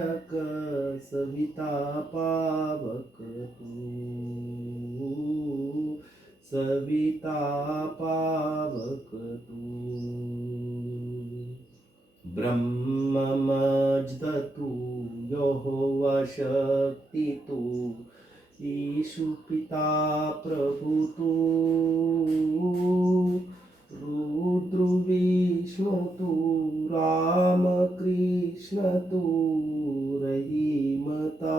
स्कन्दविनायक सविता पावक तू। सविता पावक तू। ब्रह्ममज्द तू, यहोवा शक्ती तू। ईशु पिता प्रभु तू। रुद्र विष्णु तू राम कृष्ण तू रहीमता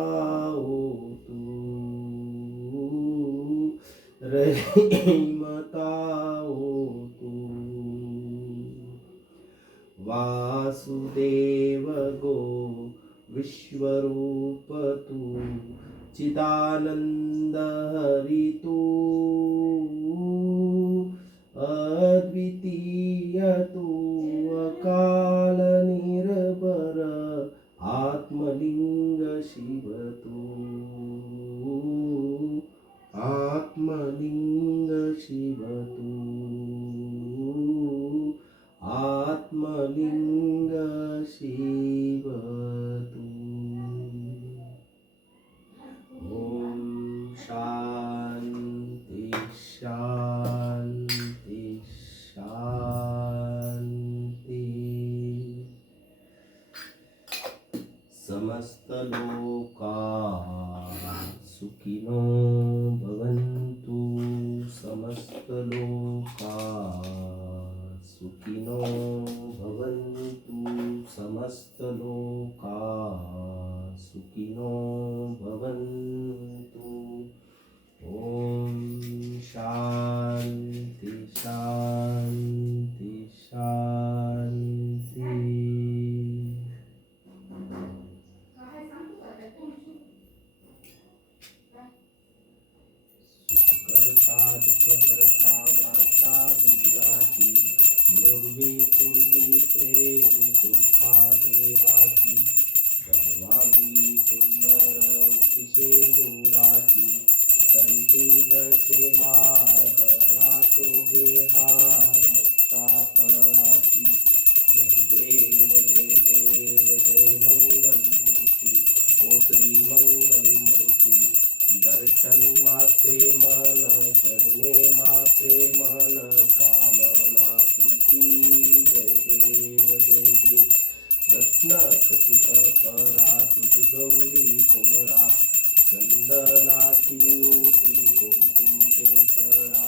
ओ तू रहीमता ओ तू वासुदेव गो विश्वरूप तू समस्तलोका सुखिनो। पूर्वी प्रेम कृपा देवाची सर्वांगी सुंदर उठिशे नूराची कंठी जळते मार्ग शोभे हार मुक्ता पराची खचित परा तुझ गौरी कुमरा चंदनाची ओटी कुंकुम केशरा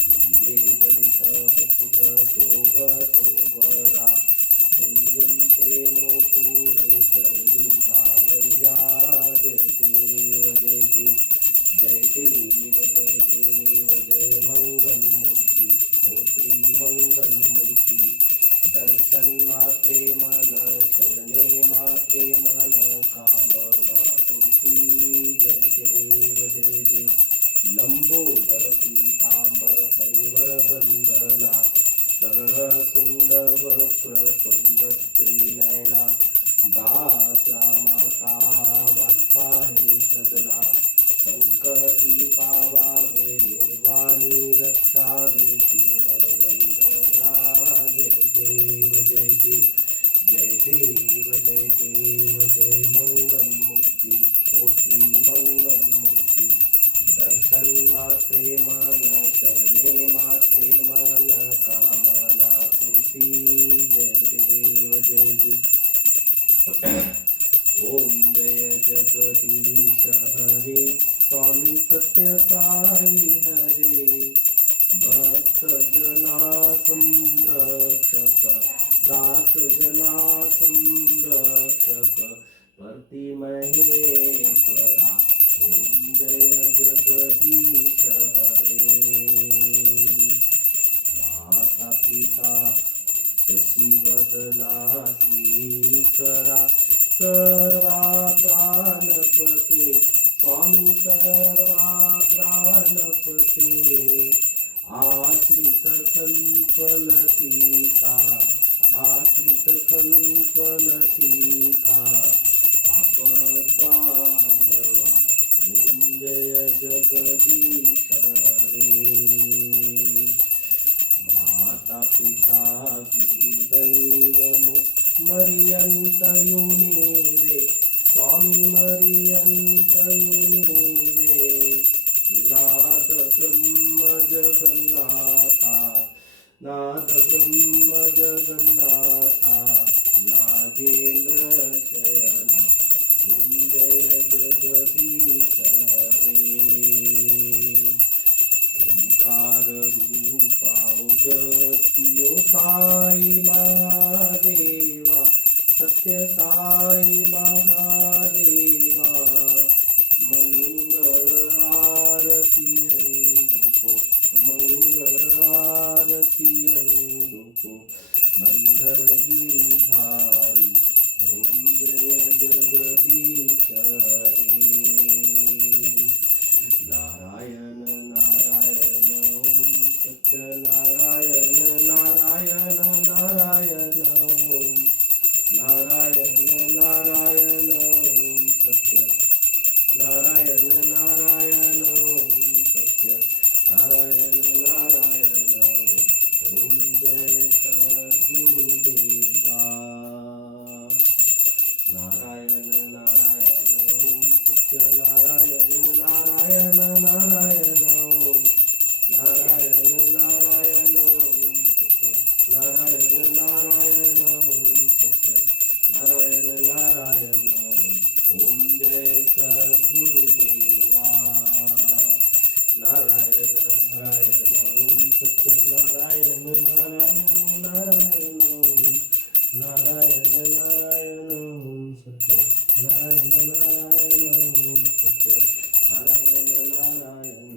हिरे दलित मुकुट शोभतो बरा गुंजनते नो पूरे चरणी सागरिया जय लंबोदर पीतांबर परिवर तुंड त्रिनयना दात्रा माता वाटपाहे सदना संकटी पावावे निर्वाणी रक्षावे शिववर संरक्षक परती महेश्वरा ओम जय जगदीश हरे। माता पिता शशिवदना श्रीकरा सर्वा प्राणपते, स्वामी सर्वा प्राणपते। आश्रित कल्पलतिका आपद्बान्धवा ॐ जय जगदीश रे माता पिता गुरुदैवमु मर्यन्तयोनिवे स्वामी मर्यन्तयोनिवे नाद ब्रह्म जगन्नाथा नाद ब्रह्म जगन्नाथा नागेन्द्र सत्य साई महादेवा, मंगल आरती अंदुको मंगल आरती अंदुको मंदर गिरिधारी ओम जय जगदीश हरे नारायण नारायण ओम सत्य नारायण नारायण ओम सत्य नारायण नारायण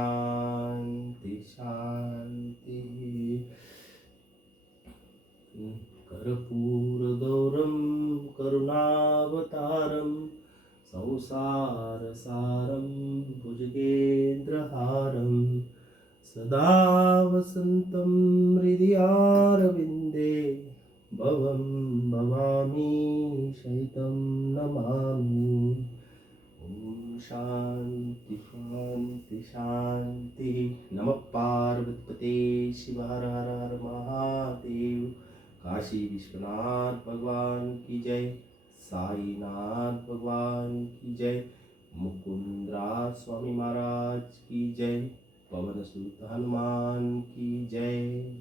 सदा वसन्तं हृदयारविन्दे भवं भवामि शैतं नमामि ॐ शान्ति शान्ति शान्तिः नमः पार्वतीपते शिव महादेव काशी विश्वनाथ भगवान की जय साईनाथ भगवान की जय मुकुंदरा स्वामी महाराज की जय पवन सुत हनुमान की जय।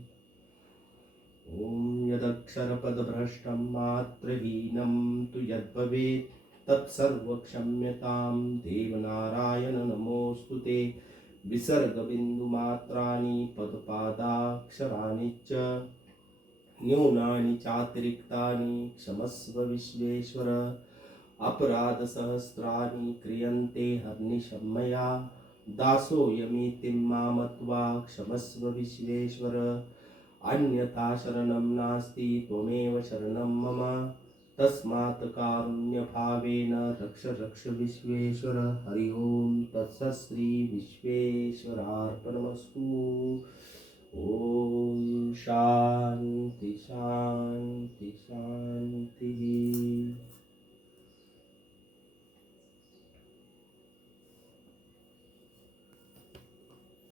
ॐ यदक्षरपदभ्रष्टं मात्रहीनं तु यद्भवेत् तत्सर्वक्षम्यतां देवनारायण नमोऽस्तु ते। विसर्गबिन्दुमात्राणि पदपादाक्षराणि च न्यूनानि चातिरिक्तानि क्षमस्व विश्वेश्वर अपराध अपराधसहस्राणि क्रियन्ते हर्निशमया दासोऽयमीतिं मा मामत्वा क्षमस्व विश्वेश्वर। अन्यथा शरणं नास्ति, त्वमेव शरणं मम। तस्मात् कारुण्यभावेन रक्ष रक्ष विश्वेश्वर। हरि ओम तत्सश्री विश्वेश्वरार्पणमस्तु। ओम शांति शांति शांति